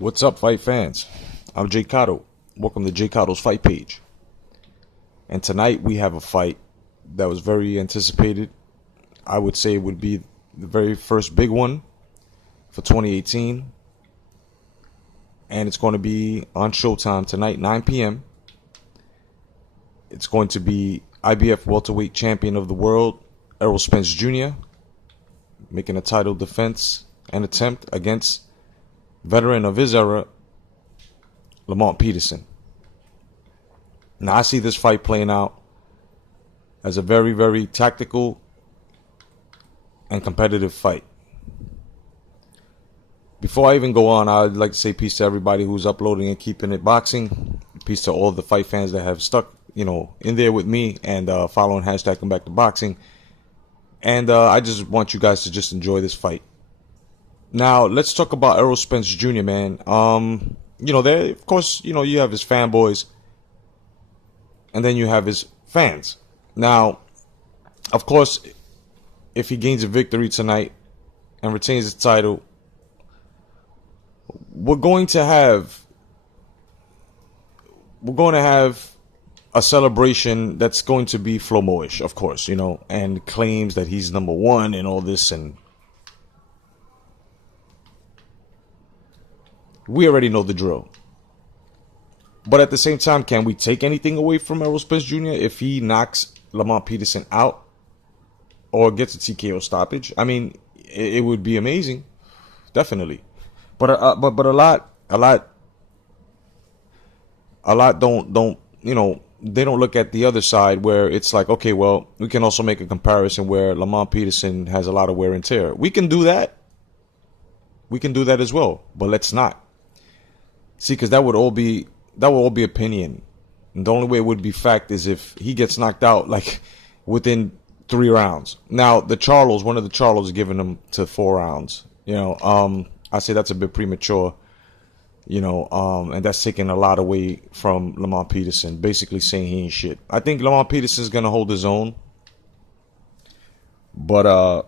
What's up, fight fans? I'm J.COTTO. Welcome to J.COTTO's Fight Page. And tonight we have a fight that was very anticipated. I would say it would be the very first big one for 2018. And it's going to be on Showtime tonight, 9 p.m. It's going to be IBF welterweight champion of the world, Errol Spence Jr., making a title defense and attempt against veteran of his era, Lamont Peterson. Now I see this fight playing out as a very, very tactical and competitive fight. Before I even go on, I'd like to say peace to everybody who's uploading and keeping it boxing. Peace to all the fight fans that have stuck, in there with me and following hashtag come back to boxing. And I just want you guys to just enjoy this fight. Now, let's talk about Errol Spence Jr., man. There, of course, you have his fanboys, and then you have his fans. Now, of course, if he gains a victory tonight and retains his title, we're going to have a celebration that's going to be Flomo-ish, of course, and claims that he's number one and all this, and we already know the drill. But at the same time, can we take anything away from Errol Spence Jr. if he knocks Lamont Peterson out or gets a TKO stoppage? I mean, it would be amazing, definitely. But a lot don't they don't look at the other side where it's like, okay, well, we can also make a comparison where Lamont Peterson has a lot of wear and tear. We can do that. We can do that as well, but let's not. See, because that would all be opinion. And the only way it would be fact is if he gets knocked out like within 3 rounds. Now, one of the Charlos is giving him to 4 rounds. I say that's a bit premature. And that's taking a lot away from Lamont Peterson, basically saying he ain't shit. I think Lamont Peterson's gonna hold his own. But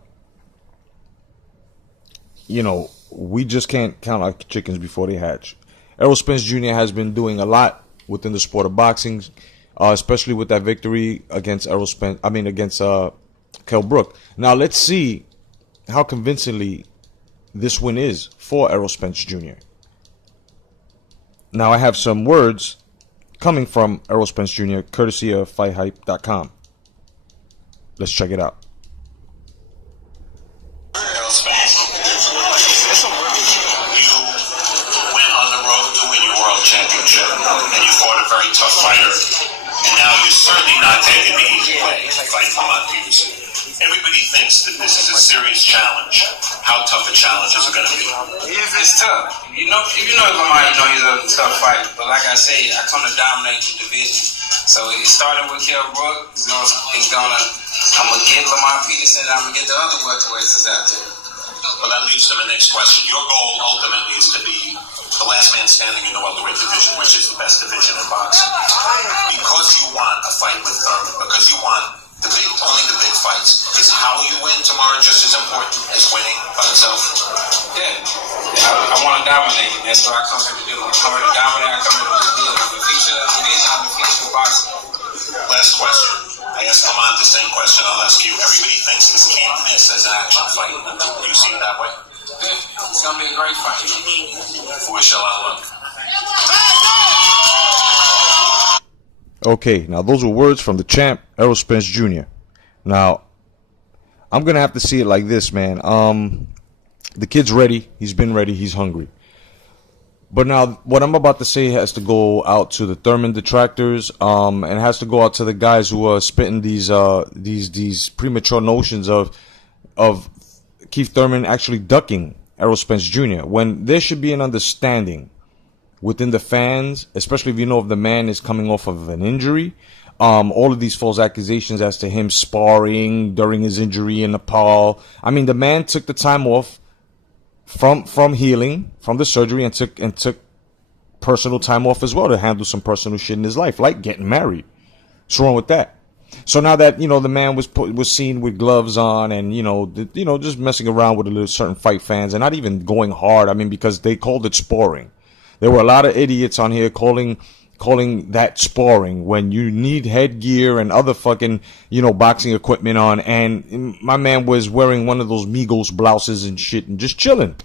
we just can't count our chickens before they hatch. Errol Spence Jr. has been doing a lot within the sport of boxing, especially with that victory against Kell Brook. Now let's see how convincingly this win is for Errol Spence Jr. Now I have some words coming from Errol Spence Jr. courtesy of FightHype.com. Let's check it out. And you fought a very tough fighter, and now you're certainly not taking the easy way to fight Lamont Peterson. Everybody thinks that this is a serious challenge. How tough a challenge is it going to be? It's tough. If you know Lamont, he's a tough fighter. But like I say, I come to dominate the division. So it started with Kell Brook. I'm gonna get Lamont Peterson, and I'm gonna get the other welterweights that's out there. Well, that leads to the next question. Your goal ultimately is to be the last man standing in the welterweight division, which is the best division in boxing. Because you want a fight with Thurman, because you want only the big fights, is how you win tomorrow just as important as winning by itself? Yeah. I want to dominate. That's what I come here to do. I come here to dominate. I come here to the future of the division, the future of boxing. Last question. I asked Lamont the same question I'll ask you. Everybody thinks this can't miss as an action fight. Do you see it that way? It's going to be a great fight. Where shall I look? Okay, now those were words from the champ, Errol Spence Jr. Now, I'm going to have to see it like this, man. The kid's ready. He's been ready. He's hungry. But now, what I'm about to say has to go out to the Thurman detractors, and has to go out to the guys who are spitting these premature notions of Keith Thurman actually ducking Errol Spence Jr. when there should be an understanding within the fans, especially if if the man is coming off of an injury. All of these false accusations as to him sparring during his injury in Nepal. I mean, the man took the time off from healing, from the surgery, and took personal time off as well to handle some personal shit in his life, like getting married. What's wrong with that? So now that, the man was seen with gloves on and, just messing around with certain fight fans and not even going hard. I mean, because they called it sparring. There were a lot of idiots on here calling that sparring when you need headgear and other fucking, boxing equipment on. And my man was wearing one of those Migos blouses and shit and just chilling.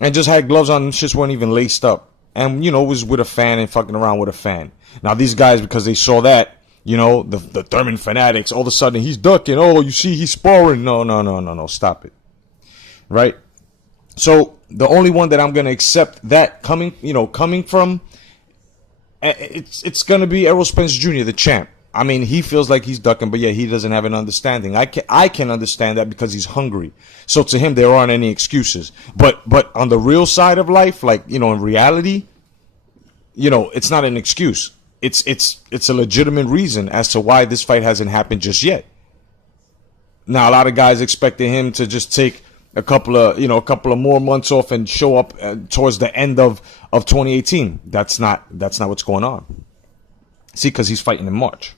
And just had gloves on and shits weren't even laced up. And, was with a fan and fucking around with a fan. Now, these guys, because they saw that, the Thurman fanatics, all of a sudden he's ducking. Oh, you see, he's sparring. No. Stop it. Right? So the only one that I'm going to accept that coming from, it's going to be Errol Spence Jr., the champ. I mean, he feels like he's ducking, but yeah, he doesn't have an understanding. I can understand that because he's hungry. So to him, there aren't any excuses. But on the real side of life, like, in reality, it's not an excuse. It's a legitimate reason as to why this fight hasn't happened just yet. Now, a lot of guys expecting him to just take a couple of more months off and show up towards the end of 2018. That's not what's going on. See, because he's fighting in March.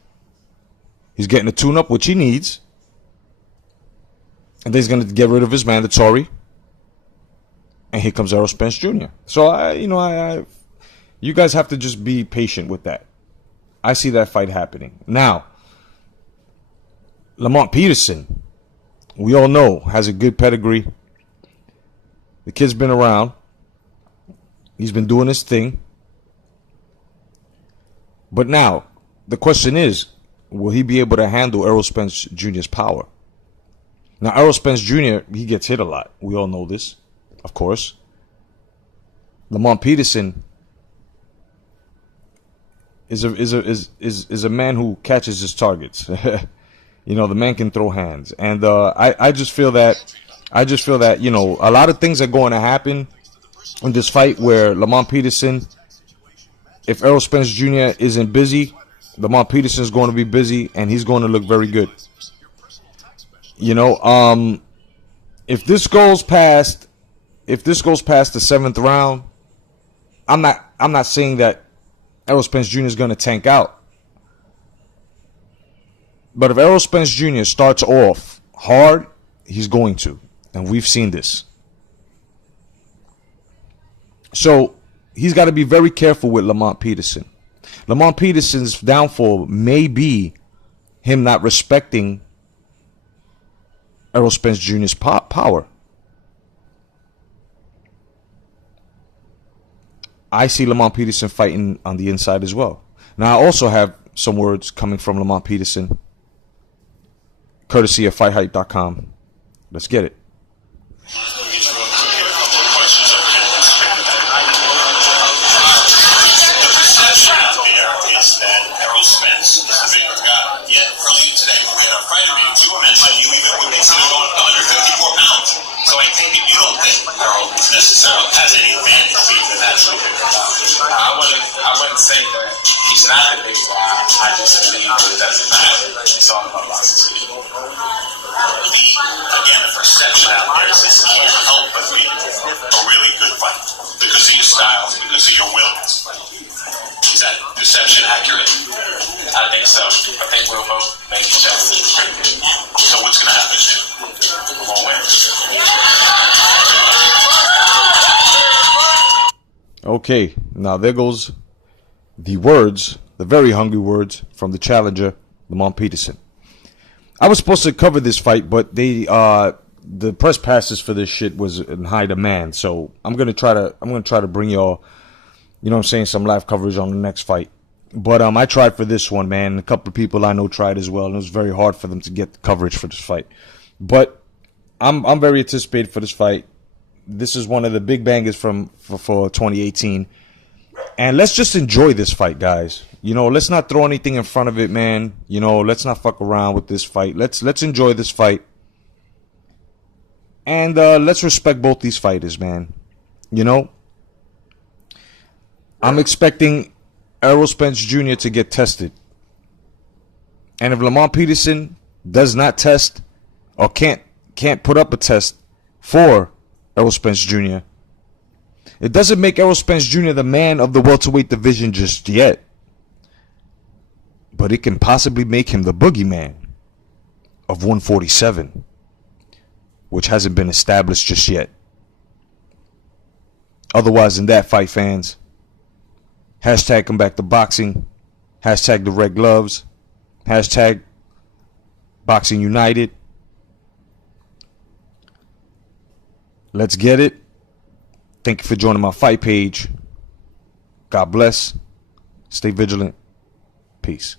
He's getting a tune-up, which he needs. And then he's going to get rid of his mandatory. And here comes Errol Spence Jr. So, you guys have to just be patient with that. I see that fight happening. Now, Lamont Peterson, we all know, has a good pedigree. The kid's been around. He's been doing his thing. But now, the question is, will he be able to handle Errol Spence Jr.'s power? Now, Errol Spence Jr., he gets hit a lot. We all know this, of course. Lamont Peterson is a man who catches his targets. The man can throw hands. And I just feel that, a lot of things are going to happen in this fight where Lamont Peterson, if Errol Spence Jr. isn't busy, Lamont Peterson is going to be busy, and he's going to look very good. If this goes past the seventh round, I'm not saying that Errol Spence Jr. is going to tank out. But if Errol Spence Jr. starts off hard, he's going to. And we've seen this. So he's got to be very careful with Lamont Peterson. Lamont Peterson's downfall may be him not respecting Errol Spence Jr.'s power. I see Lamont Peterson fighting on the inside as well. Now, I also have some words coming from Lamont Peterson, courtesy of FightHype.com. Let's get it. Necessarily has any advantage for you in that show. I wouldn't say that he's not the biggest guy. I just believe that it doesn't matter. It's all about boxing. Again, the perception out there is this can't help but be a really good fight because of your styles, because of your will. Is that perception accurate? I think so. I think we'll both make each other pretty good. So what's going to happen? We're going to win. Okay, now there goes the words, the very hungry words from the challenger, Lamont Peterson. I was supposed to cover this fight, but the press passes for this shit was in high demand. So I'm gonna try to bring y'all, some live coverage on the next fight. But I tried for this one, man. A couple of people I know tried as well, and it was very hard for them to get coverage for this fight. But I'm very anticipated for this fight. This is one of the big bangers for 2018. And let's just enjoy this fight, guys. Let's not throw anything in front of it, man. Let's not fuck around with this fight. Let's enjoy this fight. And let's respect both these fighters, man. I'm expecting Errol Spence Jr. to get tested. And if Lamont Peterson does not test or can't put up a test for Errol Spence Jr., it doesn't make Errol Spence Jr. the man of the welterweight division just yet. But it can possibly make him the boogeyman of 147, which hasn't been established just yet. Otherwise than that, fight fans, hashtag come back to boxing, hashtag the red gloves, hashtag boxing united. Let's get it. Thank you for joining my fight page. God bless. Stay vigilant. Peace.